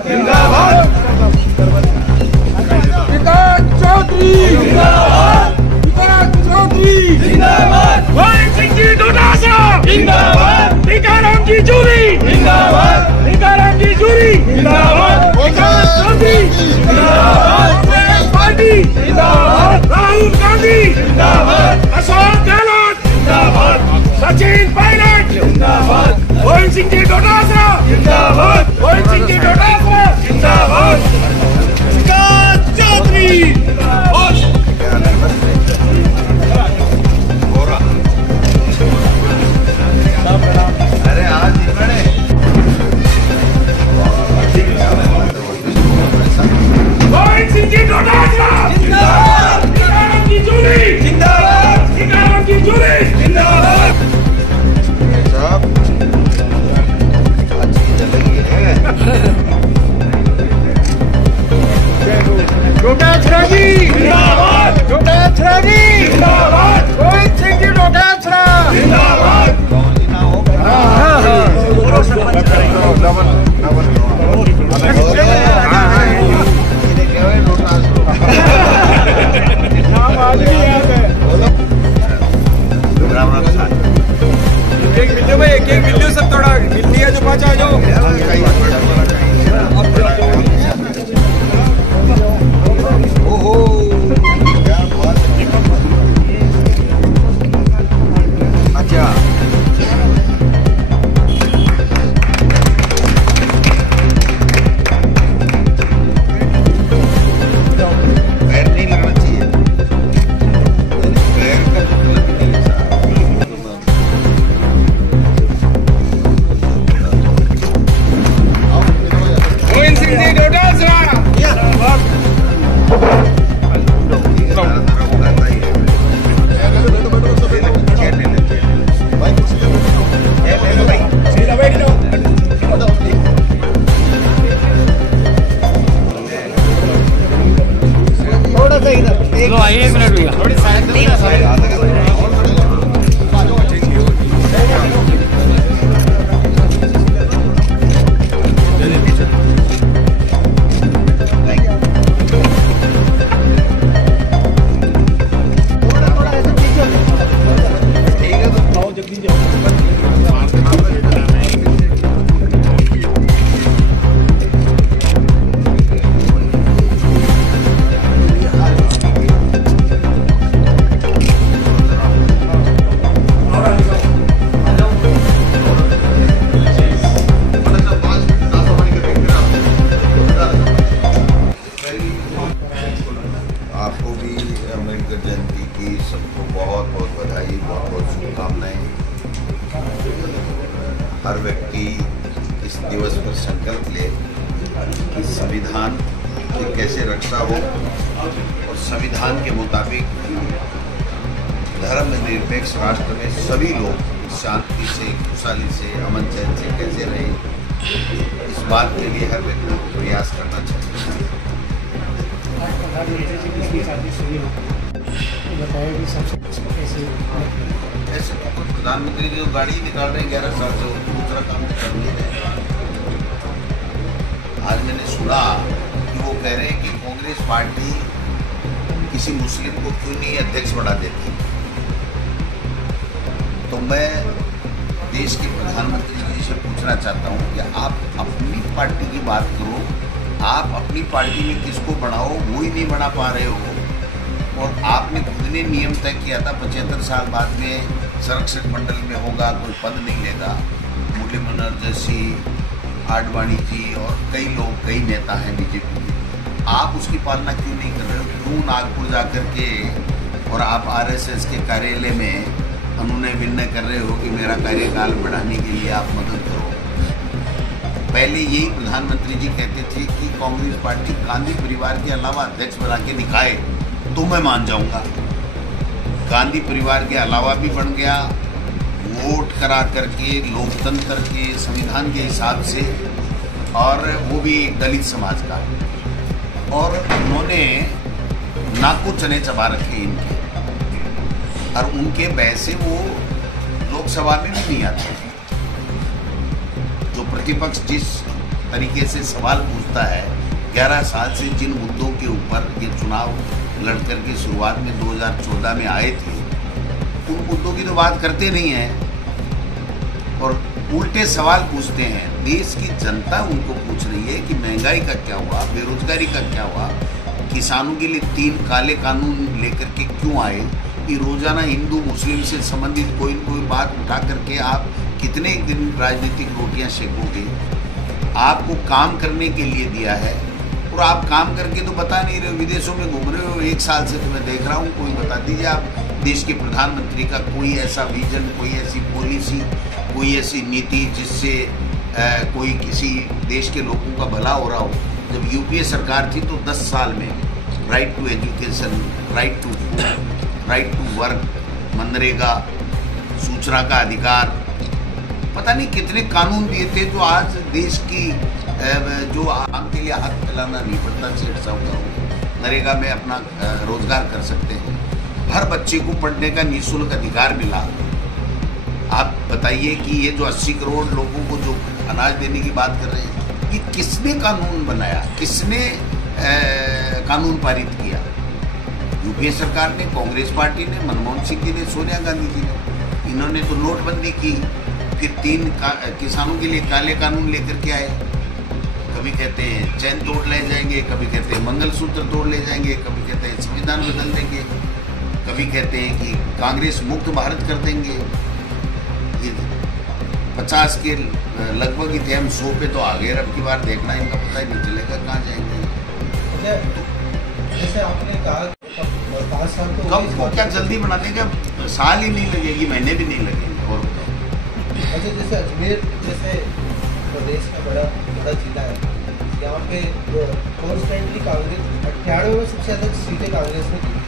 जिंदाबाद, विकास चौधरी जिंदाबाद, विकास चौधरी जिंदाबाद, गोविंद सिंह जी डोटासरा जिंदाबाद, टीकाराम जी जूरी जिंदाबाद, टीकाराम जी जूरी जिंदाबाद, विकास चौधरी जिंदाबाद, कांग्रेस पार्टी जिंदाबाद, राहुल गांधी जिंदाबाद, अशोक गहलोत जिंदाबाद, सचिन पायलट जिंदाबाद, गोविंद सिंह जी डोटासरा जिंदाबाद, गोविंद सिंह जी डोटासरा जिंदाबाद, विकास चौधरी अरे आज बड़े गोविंद सिंह जी डोटासरा जिंदाबाद, टीकाराम जी जूरी जिंदाबाद, टीकाराम जी जूरी जिंदाबाद। साहब अच्छी चलेगी है। डोटासरा जी जिंदाबाद, डोटासरा जी जिंदाबाद, गोविंद सिंह जी डोटासरा जिंदाबाद, एक मिल भाई एक मिल सब थोड़ा मिल लिया जो पाँच आ जाओ ओहो अच्छा पैर नहीं लगना चाहिए। पैर का मतलब ही नहीं गोविंद सिंह जी डोटासरा एक मिनट आपको भी अम्बेडकर जयंती की सबको बहुत बहुत बधाई, बहुत बहुत शुभकामनाएं। हर व्यक्ति इस दिवस पर संकल्प ले कि संविधान की कैसे रक्षा हो और संविधान के मुताबिक धर्मनिरपेक्ष राष्ट्र में सभी लोग शांति से, खुशहाली से, अमन चैन से कैसे रहे, इस बात के लिए हर व्यक्ति को प्रयास करना चाहिए। ऐसे तो प्रधानमंत्री जो गाड़ी निकाल रहे हैं 11 साल से, उनको दूसरा काम तो कर नहीं रहे। आज मैंने सुना कि वो कह रहे हैं कि कांग्रेस पार्टी किसी मुस्लिम को क्यों नहीं अध्यक्ष बना देती। तो मैं देश के प्रधानमंत्री जी से पूछना चाहता हूँ कि आप अपनी पार्टी की बात करो, आप अपनी पार्टी में किसको बढ़ाओ वो ही नहीं बना पा रहे हो। और आपने खुद ने नियम तय किया था 75 साल बाद में संरक्षक मंडल में होगा, कोई पद नहीं लेगा। मुरली मनोहर जैसी, आडवाणी जी और कई लोग, कई नेता हैं बीजेपी के, आप उसकी पालना क्यों नहीं कर रहे हो? क्यों नागपुर जाकर के और आप आरएसएस के कार्यालय में अनुनय विनय कर रहे हो कि मेरा कार्यकाल बढ़ाने के लिए आप मदद करो? पहले यही प्रधानमंत्री जी कहते थे कि कांग्रेस पार्टी गांधी परिवार के अलावा अध्यक्ष बना के दिखाए तो मैं मान जाऊंगा। गांधी परिवार के अलावा भी बन गया, वोट करा करके, लोकतंत्र के संविधान के हिसाब से, और वो भी दलित समाज का। और उन्होंने नाकू चने चबा रखे इनके, और उनके वैसे वो लोकसभा में भी नहीं आते। जो प्रतिपक्ष जिस तरीके से सवाल पूछता है, 11 साल से जिन मुद्दों के ऊपर ये चुनाव लड़कर के शुरुआत में 2014 में आए थे, उन मुद्दों की तो बात करते नहीं हैं और उल्टे सवाल पूछते हैं। देश की जनता उनको पूछ रही है कि महंगाई का क्या हुआ, बेरोजगारी का क्या हुआ, किसानों के लिए 3 काले कानून लेकर के क्यों आए, कि रोजाना हिंदू मुस्लिम से संबंधित कोई न कोई बात उठा करके आप कितने दिन राजनीतिक रोटियां सेकोगे। आपको काम करने के लिए दिया है और आप काम करके तो बता नहीं रहे हो, विदेशों में घूम रहे हो। 1 साल से तो मैं देख रहा हूँ, कोई बता दीजिए आप देश के प्रधानमंत्री का कोई ऐसा विजन, कोई ऐसी पॉलिसी, कोई ऐसी नीति जिससे कोई किसी देश के लोगों का भला हो रहा हो। जब यूपीए सरकार थी तो 10 साल में right to education, right to food, right to work, MNREGA, सूचना का अधिकार, पता नहीं कितने कानून दिए थे जो आज देश की जो आम के लिए हाथ फैलाना नहीं पड़ता, सेठ साहूकार नरेगा में अपना रोजगार कर सकते हैं। हर बच्चे को पढ़ने का निःशुल्क अधिकार मिला। आप बताइए कि ये जो 80 करोड़ लोगों को जो अनाज देने की बात कर रहे हैं, ये किसने कानून बनाया, किसने कानून पारित किया? यूपीए सरकार ने, कांग्रेस पार्टी ने, मनमोहन सिंह जी ने, सोनिया गांधी जी ने। इन्होंने तो नोटबंदी की, फिर 3 किसानों के लिए काले कानून लेकर के आए। कभी कहते हैं चैन तोड़ ले जाएंगे, कभी कहते हैं मंगलसूत्र तोड़ ले जाएंगे, कभी कहते हैं संविधान बदल देंगे, कभी कहते हैं कि कांग्रेस मुक्त भारत कर देंगे। 50 के लगभग ही थे, हम 100 पे तो आगे। अब की बार देखना इनका पता ही नहीं चलेगा कहाँ जाएंगे। जैसे आपने कहा 5 साल तो कब को क्या जल्दी बना देंगे, साल ही नहीं लगेगी, महीने भी नहीं लगेंगे। और अच्छा, जैसे अजमेर जैसे प्रदेश का बड़ा जिला है, यहाँ पे कॉन्स्टेंटली कांग्रेस 98 में सबसे ज़्यादा सीटें कांग्रेस ने की।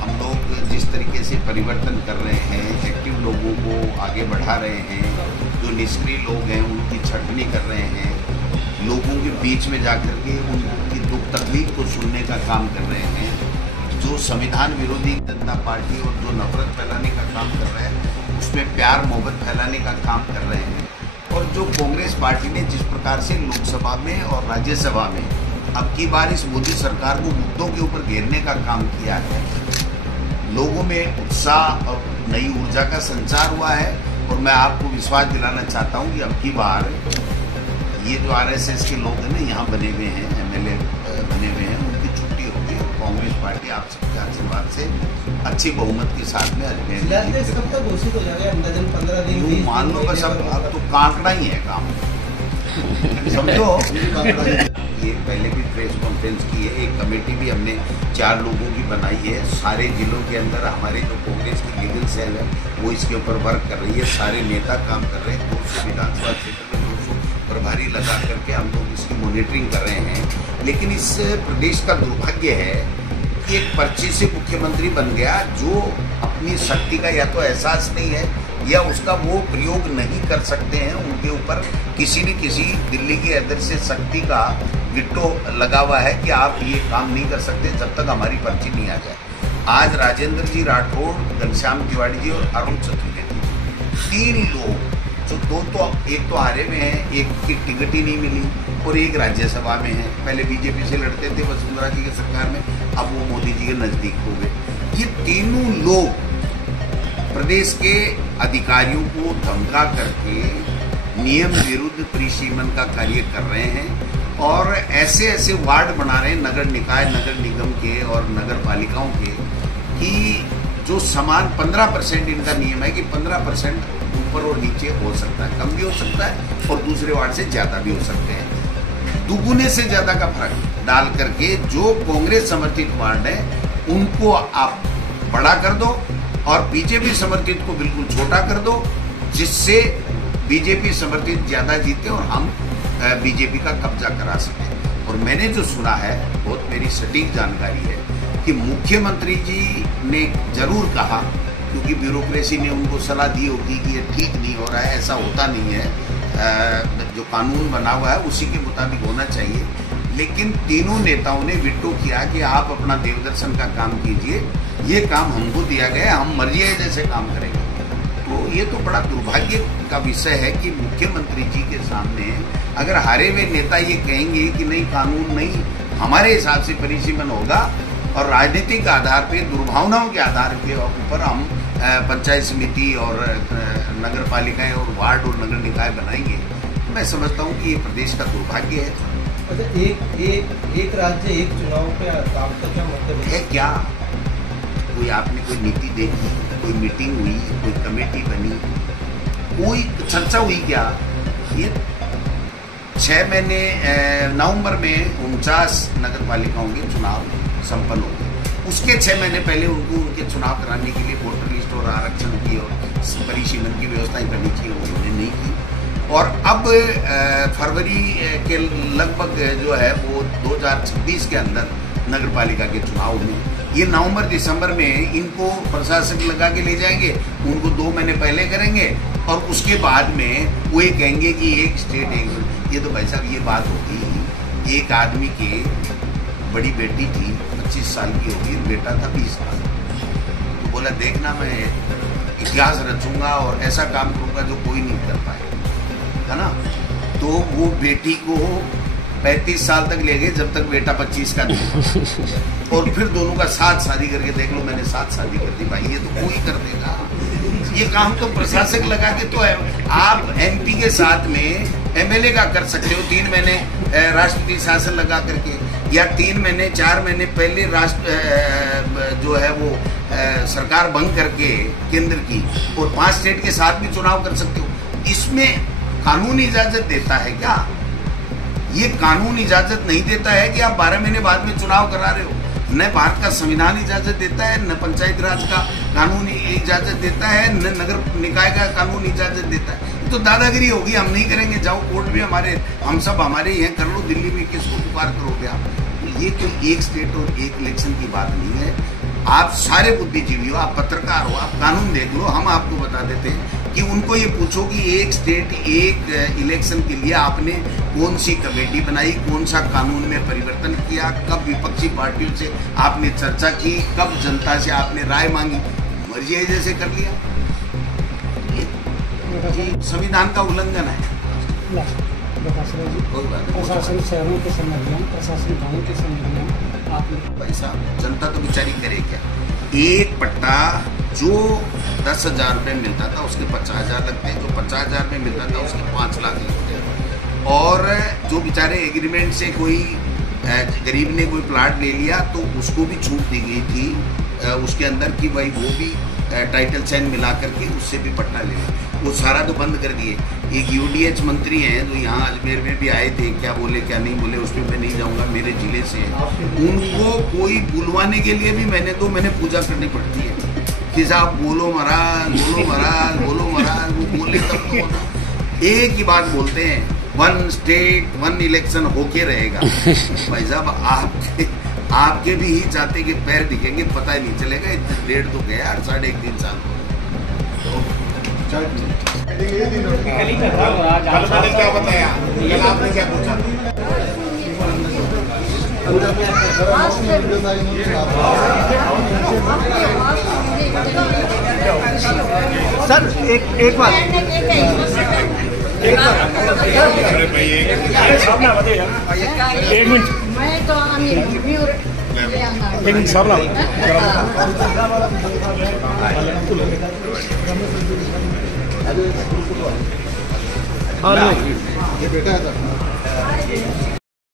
हम लोग जिस तरीके से परिवर्तन कर रहे हैं, एक्टिव लोगों को आगे बढ़ा रहे हैं, जो निष्क्रिय लोग हैं उनकी छटनी कर रहे हैं, लोगों के बीच में जाकर के उनकी दुख तकलीफ को सुनने का काम कर रहे हैं, जो संविधान विरोधी जनता पार्टी और जो नफरत फैलाने का काम कर रहे हैं उसमें प्यार मोहब्बत फैलाने का काम कर रहे हैं। और जो कांग्रेस पार्टी ने जिस प्रकार से लोकसभा में और राज्यसभा में अब की बार इस मोदी सरकार को मुद्दों के ऊपर घेरने का काम किया है, लोगों में उत्साह और नई ऊर्जा का संचार हुआ है। और मैं आपको विश्वास दिलाना चाहता हूं कि अब की बार ये जो आरएसएस के लोग हैं ना, यहाँ बने हुए हैं, एमएलए बने हुए हैं, उनकी छुट्टी होगी और कांग्रेस पार्टी आप सबके आशीर्वाद से अच्छी बहुमत के साथ में अजमेर कब तक घोषित हो जाएगा? अंदाजन 15 दिन मान लो। बस अब तो कांकड़ा ही है काम, समझो। ये पहले भी प्रेस कॉन्फ्रेंस की है, एक कमेटी भी हमने 4 लोगों की बनाई है। सारे जिलों के अंदर हमारे जो कांग्रेस की लीगल सेल है वो इसके ऊपर वर्क कर रही है, सारे नेता काम कर रहे हैं। 200 विधानसभा क्षेत्र में 200 प्रभारी लगा करके हम लोग इसकी मॉनिटरिंग कर रहे हैं। लेकिन इस प्रदेश का दुर्भाग्य है कि एक पर्चे से मुख्यमंत्री बन गया जो अपनी शक्ति का या तो एहसास नहीं है या उसका वो प्रयोग नहीं कर सकते हैं। उनके ऊपर किसी न किसी दिल्ली के अंदर से शक्ति का गिट्टो लगा हुआ है कि आप ये काम नहीं कर सकते जब तक हमारी पर्ची नहीं आ जाए। आज राजेंद्र जी राठौड़, घनश्याम तिवारी जी और अरुण चतुर्वेदी, 3 लोग जो एक तो हारे में है, एक की टिकट ही नहीं मिली और एक राज्यसभा में है। पहले बीजेपी से लड़ते थे वसुंधरा जी की सरकार में, अब वो मोदी जी के नजदीक हो गए। ये तीनों लोग प्रदेश के अधिकारियों को धमका करके नियम विरुद्ध परिसीमन का कार्य कर रहे हैं और ऐसे ऐसे वार्ड बना रहे हैं नगर निकाय, नगर निगम के और नगर पालिकाओं के, कि जो समान 15% इनका नियम है कि 15% ऊपर और नीचे हो सकता है, कम भी हो सकता है और दूसरे वार्ड से ज्यादा भी हो सकते हैं। दुगुने से ज्यादा का फर्क डाल करके जो कांग्रेस समर्थित वार्ड है उनको आप बड़ा कर दो और बीजेपी समर्थित को बिल्कुल छोटा कर दो, जिससे बीजेपी समर्थित ज्यादा जीते और हम बीजेपी का कब्जा करा सकें। और मैंने जो सुना है, बहुत मेरी सटीक जानकारी है कि मुख्यमंत्री जी ने जरूर कहा, क्योंकि ब्यूरोक्रेसी ने उनको सलाह दी होगी कि ये ठीक नहीं हो रहा है, ऐसा होता नहीं है, जो कानून बना हुआ है उसी के मुताबिक होना चाहिए। लेकिन तीनों नेताओं ने विटो किया कि आप अपना देवदर्शन का काम कीजिए, ये काम हमको दिया गया, हम मर्जी है जैसे काम करेंगे। तो ये तो बड़ा दुर्भाग्य का विषय है कि मुख्यमंत्री जी के सामने अगर हारे हुए नेता ये कहेंगे कि नहीं कानून नहीं हमारे हिसाब से परिसीमन होगा और राजनीतिक आधार पे दुर्भावनाओं के आधार के ऊपर हम पंचायत समिति और नगर पालिकाएं और वार्ड और नगर निकाय बनाएंगे, मैं समझता हूँ कि ये प्रदेश का दुर्भाग्य है। अच्छा, एक राज्य एक चुनाव पे आपका क्या मतलब है? क्या कोई आपने कोई नीति देखी, कोई मीटिंग हुई, कोई कमेटी बनी, कोई चर्चा हुई क्या? ये 6 महीने नवंबर में 49 नगर पालिकाओं के चुनाव संपन्न हो गए। उसके 6 महीने पहले उनके चुनाव कराने के लिए वोटर लिस्ट और आरक्षण की और परिसीमन की व्यवस्थाएं करनी चाहिए, उन्होंने नहीं की। और अब फरवरी के लगभग जो है वो 2026 के अंदर नगर पालिका के चुनाव हुए। ये नवंबर दिसंबर में इनको प्रशासक लगा के ले जाएंगे, उनको 2 महीने पहले करेंगे और उसके बाद में वो ये कहेंगे कि एक स्टेट एक। ये तो भाई साहब ये बात होगी, एक आदमी की बड़ी बेटी थी 25 साल की होगी, बेटा था 20 साल, तो बोला देखना मैं इतिहास रचूंगा और ऐसा काम करूंगा जो कोई नहीं कर पाए, है ना। तो वो बेटी को 35 साल तक ले गए जब तक बेटा 25 का था और फिर दोनों का साथ शादी करके देख लो, मैंने साथ शादी कर दी। भाई ये तो कोई कर देगा, ये काम तो प्रशासक लगा के तो है। आप एमपी के साथ में एमएलए का कर सकते हो 3 महीने राष्ट्रपति शासन लगा करके, या 3 महीने 4 महीने पहले जो है वो सरकार भंग करके केंद्र की और 5 स्टेट के साथ भी चुनाव कर सकते हो। इसमें कानून इजाजत देता है क्या? ये कानून इजाजत नहीं देता है कि आप 12 महीने बाद में चुनाव करा रहे हो। न भारत का संविधान इजाजत देता है, न पंचायत राज का कानून इजाजत देता है, न नगर निकाय का कानून इजाजत देता है। तो दादागिरी होगी, हम नहीं करेंगे, जाओ कोर्ट में हमारे, हम सब हमारे यहाँ कर लो, दिल्ली में किसको पुकार करोगे आप? तो ये कोई एक स्टेट और एक इलेक्शन की बात नहीं है। आप सारे बुद्धिजीवी हो, आप पत्रकार हो, आप कानून देख लो, हम आपको बता देते हैं कि उनको ये पूछो कि एक स्टेट एक इलेक्शन के लिए आपने कौन सी कमेटी बनाई, कौन सा कानून में परिवर्तन किया, कब विपक्षी पार्टियों से आपने चर्चा की, कब जनता से आपने राय मांगी, मर्जी जैसे कर लिया। ये संविधान का उल्लंघन है। प्रशासन शहरों के संबंध, प्रशासन गाँव के संबंध पैसा जनता तो बेचारी करे क्या? एक पट्टा जो 10,000 रुपये मिलता था उसके 50,000 लगते हैं, जो 50,000 में मिलता था उसके 5 लाख लगते हैं। और जो बेचारे एग्रीमेंट से कोई गरीब ने कोई प्लाट ले लिया तो उसको भी छूट दी गई थी उसके अंदर कि भाई वो भी टाइटल चैन मिला करके उससे भी पट्टा ले लिया। वो सारा तो बंद कर दिए। एक यूडीएच मंत्री हैं जो यहाँ अजमेर में भी आए थे, क्या बोले क्या नहीं बोले उसमें मैं नहीं जाऊँगा, मेरे जिले से है। उनको कोई बुलवाने के लिए भी मैंने पूजा करनी पड़ती है कि साहब बोलो महाराज, बोलो महाराज, बोलो महाराज। वो बोले तब तो एक ही बात बोलते हैं, 1 स्टेट 1 इलेक्शन होके रहेगा। भाई साहब आपके भी ही चाहते कि पैर दिखेंगे, पता ही नहीं चलेगा। 1.5 तो गया, 3.5 साल कल मैंने क्या बताया, कल आपने क्या पूछा? सर एक बात अरे भाई एक मिनट, मैं तो एक मिनट सर ना ये बेटा है सर।